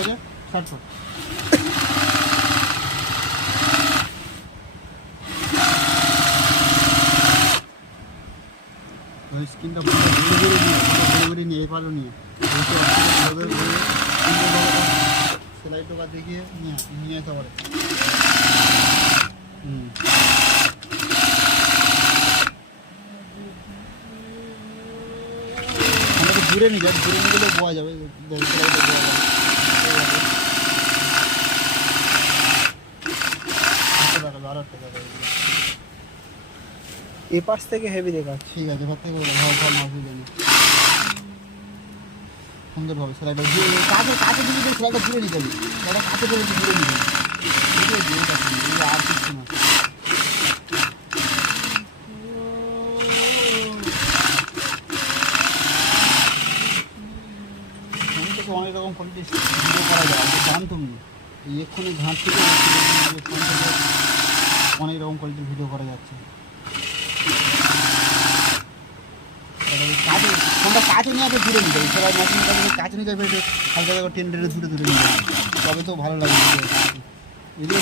আছে, স্টার্ট কর। স্ক্রিনটা ঘুরে নিয়ে এপারও নিয়ে সেলাই টোকা দেখিয়ে নিয়ে আসতে পারে। আমাকে ঘুরে নিয়ে যাবে, ঘুরে নিয়ে গেলেও বোয়া যাবে, সেলাইটা বোয়া যাবে। আরো একটা টাকা এ পাশ থেকে হেভি দেখা। ঠিক আছে, এবার থেকে ভালো মাসি জানি সুন্দরভাবে সেলাইটা ঘুরে কাছে কাছে দিকে যে সেলাইটা ঘুরে নিতে হবে, সেলাইটা কাছে করে ঘুরে নিতে হবে, আর কিছু না। আমি তো অনেক রকম কোয়ালিটি ভিডিও করা যায়, আমি জানতাম না। এই এক্ষুনি ঘাট থেকে অনেক রকম কোয়ালিটির ভিডিও করা যাচ্ছে। কাছে ফোনটা কাছে নিয়ে আগে ঘুরে নিতে হবে, সবাই মেশিনের কাছে কাছে নিয়ে যাবে, হালকা হালকা টেনে টেনে দূরে দূরে নিয়ে যাবে, তবে তো ভালো লাগবে ভিডিও।